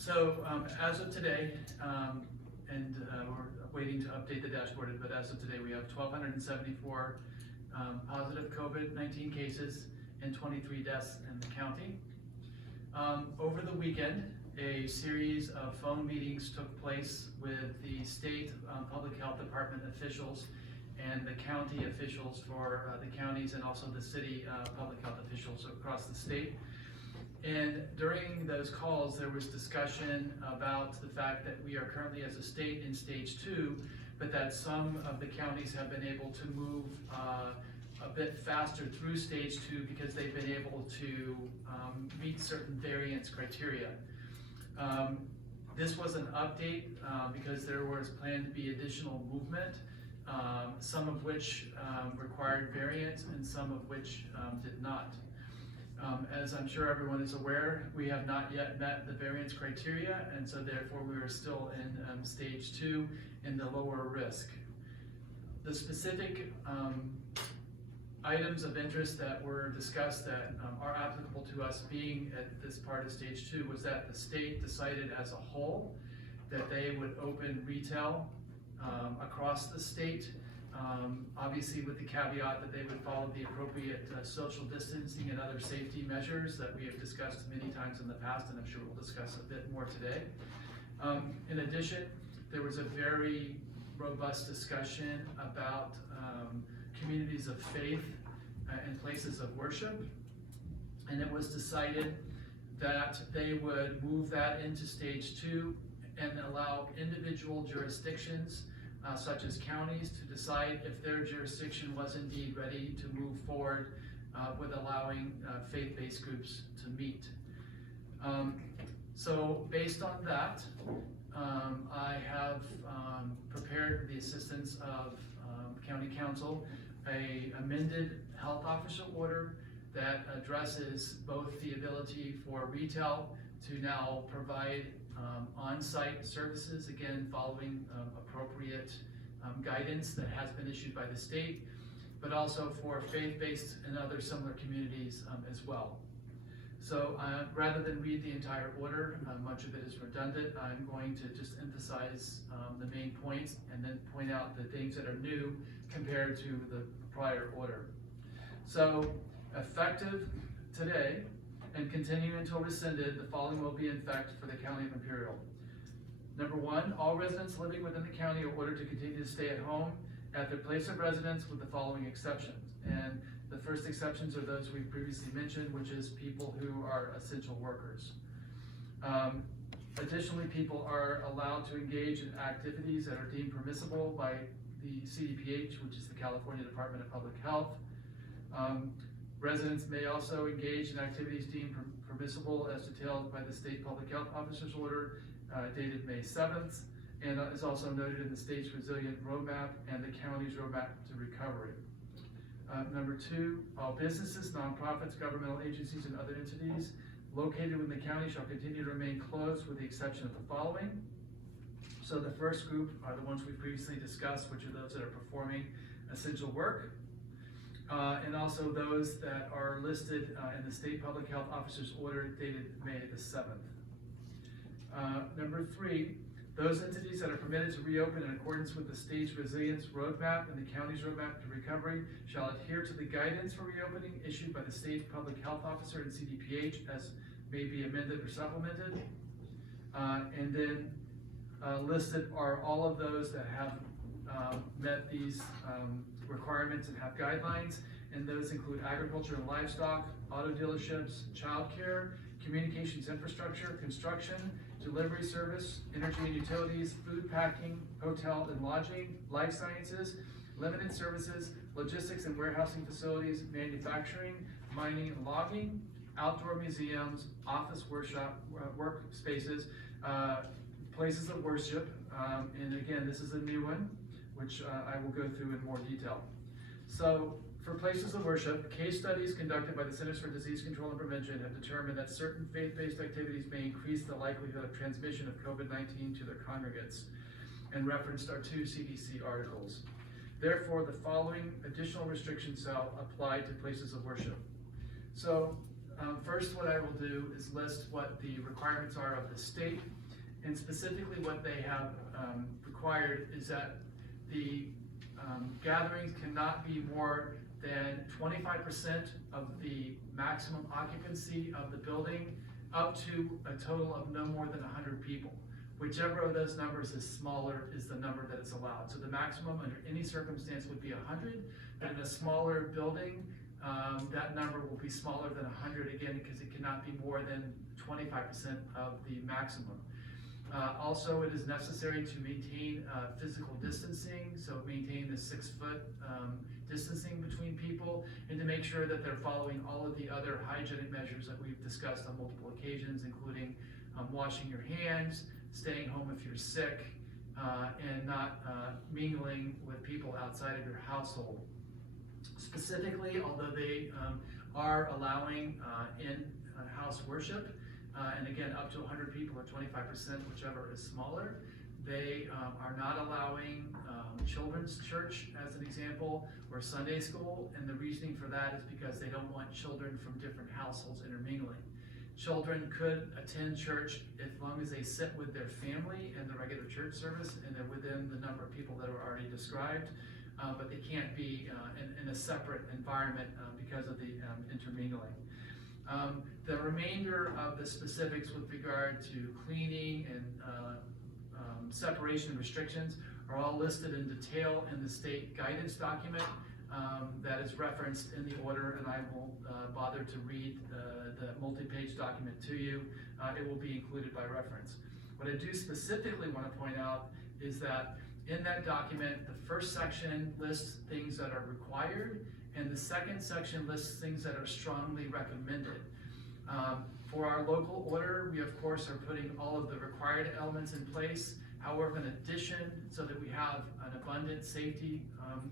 As of today, we're waiting to update the dashboard, but as of today, we have 1,274 positive COVID-19 cases and 23 deaths in the county. Over the weekend, a series of phone meetings took place with the state public health department officials and the county officials for the counties, and also the city public health officials across the state. And during those calls, there was discussion about the fact that we are currently as a state in stage 2, but that some of the counties have been able to move a bit faster through stage 2 because they've been able to meet certain variance criteria. This was an update because there was planned to be additional movement, some of which required variance and some of which did not. As I'm sure everyone is aware, we have not yet met the variance criteria, and so therefore we are still in stage 2 in the lower risk. The specific items of interest that were discussed that are applicable to us being at this part of stage 2 was that the state decided as a whole that they would open retail across the state, obviously with the caveat that they would follow the appropriate social distancing and other safety measures that we have discussed many times in the past, and I'm sure we'll discuss a bit more today. In addition, there was a very robust discussion about communities of faith and places of worship, and it was decided that they would move that into stage 2 and allow individual jurisdictions such as counties to decide if their jurisdiction was indeed ready to move forward with allowing faith-based groups to meet. So based on that, I have prepared, with the assistance of County Council, a amended health official order that addresses both the ability for retail to now provide on-site services, again following appropriate guidance that has been issued by the state, but also for faith-based and other similar communities as well. So rather than read the entire order, much of it is redundant, I'm going to just emphasize the main points and then point out the things that are new compared to the prior order. So effective today and continuing until rescinded, the following will be in effect for the County of Imperial. Number 1, all residents living within the county are ordered to continue to stay at home at their place of residence with the following exceptions. And the first exceptions are those we've previously mentioned, which is people who are essential workers. Additionally, people are allowed to engage in activities that are deemed permissible by the CDPH, which is the California Department of Public Health. Residents may also engage in activities deemed permissible as detailed by the State Public Health Officer's Order dated May 7th, and is also noted in the state's resilient roadmap and the county's roadmap to recovery. Number 2, all businesses, nonprofits, governmental agencies, and other entities located within the county shall continue to remain closed with the exception of the following. So the first group are the ones we previously discussed, which are those that are performing essential work. And also those that are listed in the State Public Health Officer's Order dated May the 7th. Number 3, those entities that are permitted to reopen in accordance with the state's resilience roadmap and the county's roadmap to recovery shall adhere to the guidance for reopening issued by the State Public Health Officer and CDPH as may be amended or supplemented. And then listed are all of those that have met these requirements and have guidelines, and those include agriculture and livestock, auto dealerships, childcare, communications infrastructure, construction, delivery service, energy and utilities, food packing, hotel and lodging, life sciences, limited services, logistics and warehousing facilities, manufacturing, mining and logging, outdoor museums, office workshop, workspaces, places of worship, and again, this is a new one, which I will go through in more detail. So for places of worship, case studies conducted by the Centers for Disease Control and Prevention have determined that certain faith-based activities may increase the likelihood of transmission of COVID-19 to their congregants, and referenced our 2 CDC articles. Therefore, the following additional restrictions shall apply to places of worship. So First, what I will do is list what the requirements are of the state, and specifically what they have required is that the gatherings cannot be more than 25% of the maximum occupancy of the building, up to a total of no more than 100 people. Whichever of those numbers is smaller is the number that is allowed. So the maximum under any circumstance would be 100, but in a smaller building, that number will be smaller than 100 again, because it cannot be more than 25% of the maximum. Also, it is necessary to maintain physical distancing, so maintain the 6-foot distancing between people, and to make sure that they're following all of the other hygienic measures that we've discussed on multiple occasions, including washing your hands, staying home if you're sick, and not mingling with people outside of your household. Specifically, although they are allowing in-house worship, and again, up to 100 people or 25%, whichever is smaller, they are not allowing children's church, as an example, or Sunday school, and the reasoning for that is because they don't want children from different households intermingling. Children could attend church as long as they sit with their family in the regular church service and they're within the number of people that are already described, but they can't be in a separate environment because of the intermingling. The remainder of the specifics with regard to cleaning and separation restrictions are all listed in detail in the state guidance document that is referenced in the order, and I won't bother to read the multi-page document to you. It will be included by reference. What I do specifically want to point out is that in that document, the first section lists things that are required, and the second section lists things that are strongly recommended. For our local order, we of course are putting all of the required elements in place. However, in addition, so that we have an abundant safety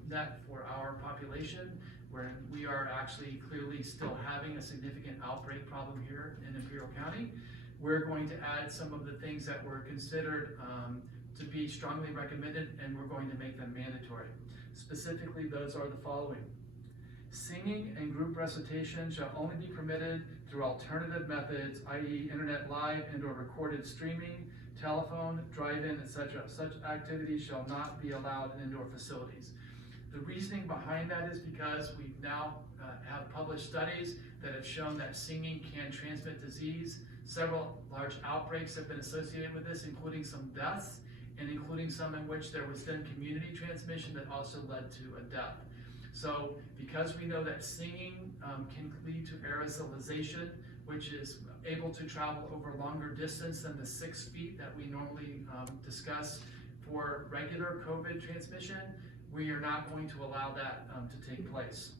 net for our population, where we are actually clearly still having a significant outbreak problem here in Imperial County, we're going to add some of the things that were considered to be strongly recommended, and we're going to make them mandatory. Specifically, those are the following. Singing and group recitation shall only be permitted through alternative methods, i.e. internet live and or recorded streaming, telephone, drive-in, etc. Such activities shall not be allowed in indoor facilities. The reasoning behind that is because we now have published studies that have shown that singing can transmit disease. Several large outbreaks have been associated with this, including some deaths, and including some in which there was then community transmission that also led to a death. So because we know that singing can lead to aerosolization, which is able to travel over longer distance than the 6 feet that we normally discuss for regular COVID transmission, we are not going to allow that to take place.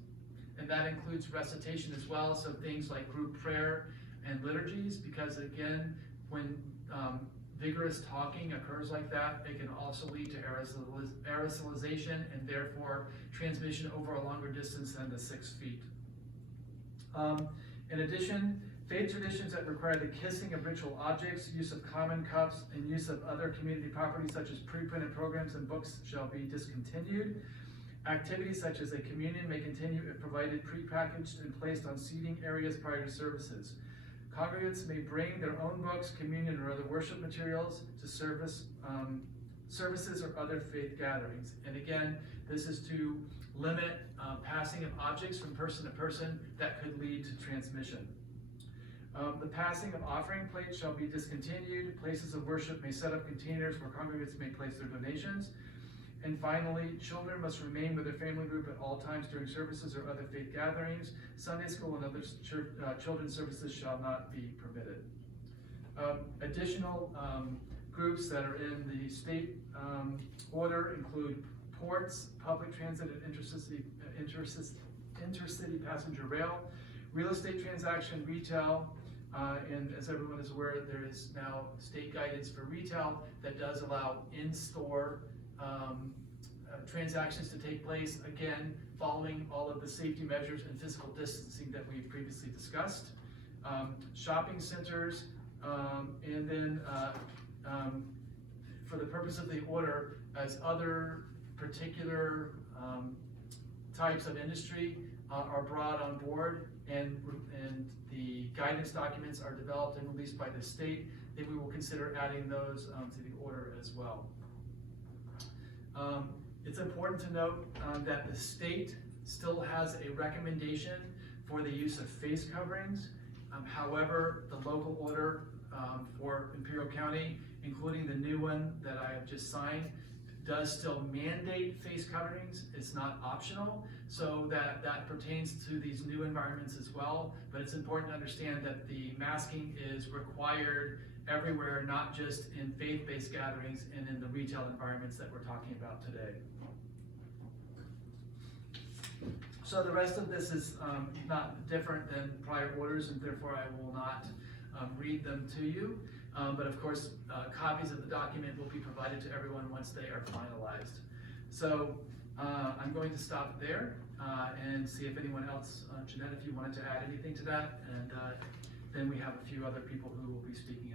And that includes recitation as well, so things like group prayer and liturgies, because again, when vigorous talking occurs like that, it can also lead to aerosolization and therefore transmission over a longer distance than the 6 feet. In addition, faith traditions that require the kissing of ritual objects, use of common cups, and use of other community property such as pre-printed programs and books shall be discontinued. Activities such as a communion may continue if provided pre-packaged and placed on seating areas prior to services. Congregants may bring their own books, communion, or other worship materials to services or other faith gatherings. And again, this is to limit passing of objects from person to person that could lead to transmission. The passing of offering plates shall be discontinued. Places of worship may set up containers where congregants may place their donations. And finally, children must remain with their family group at all times during services or other faith gatherings. Sunday school and other children's services shall not be permitted. Additional groups that are in the state order include ports, public transit and intercity passenger rail, real estate transaction, retail, and as everyone is aware, there is now state guidance for retail that does allow in-store transactions to take place, again, following all of the safety measures and physical distancing that we've previously discussed. Shopping centers, and then for the purpose of the order, as other particular types of industry are brought on board, and the guidance documents are developed and released by the state, then we will consider adding those to the order as well. It's important to note that the state still has a recommendation for the use of face coverings. However, the local order for Imperial County, including the new one that I have just signed, does still mandate face coverings. It's not optional, so that pertains to these new environments as well. But it's important to understand that the masking is required everywhere, not just in faith-based gatherings and in the retail environments that we're talking about today. So the rest of this is not different than prior orders, and therefore I will not read them to you. But of course, copies of the document will be provided to everyone once they are finalized. So I'm going to stop there and see if anyone else, Jeanette, if you wanted to add anything to that, and then we have a few other people who will be speaking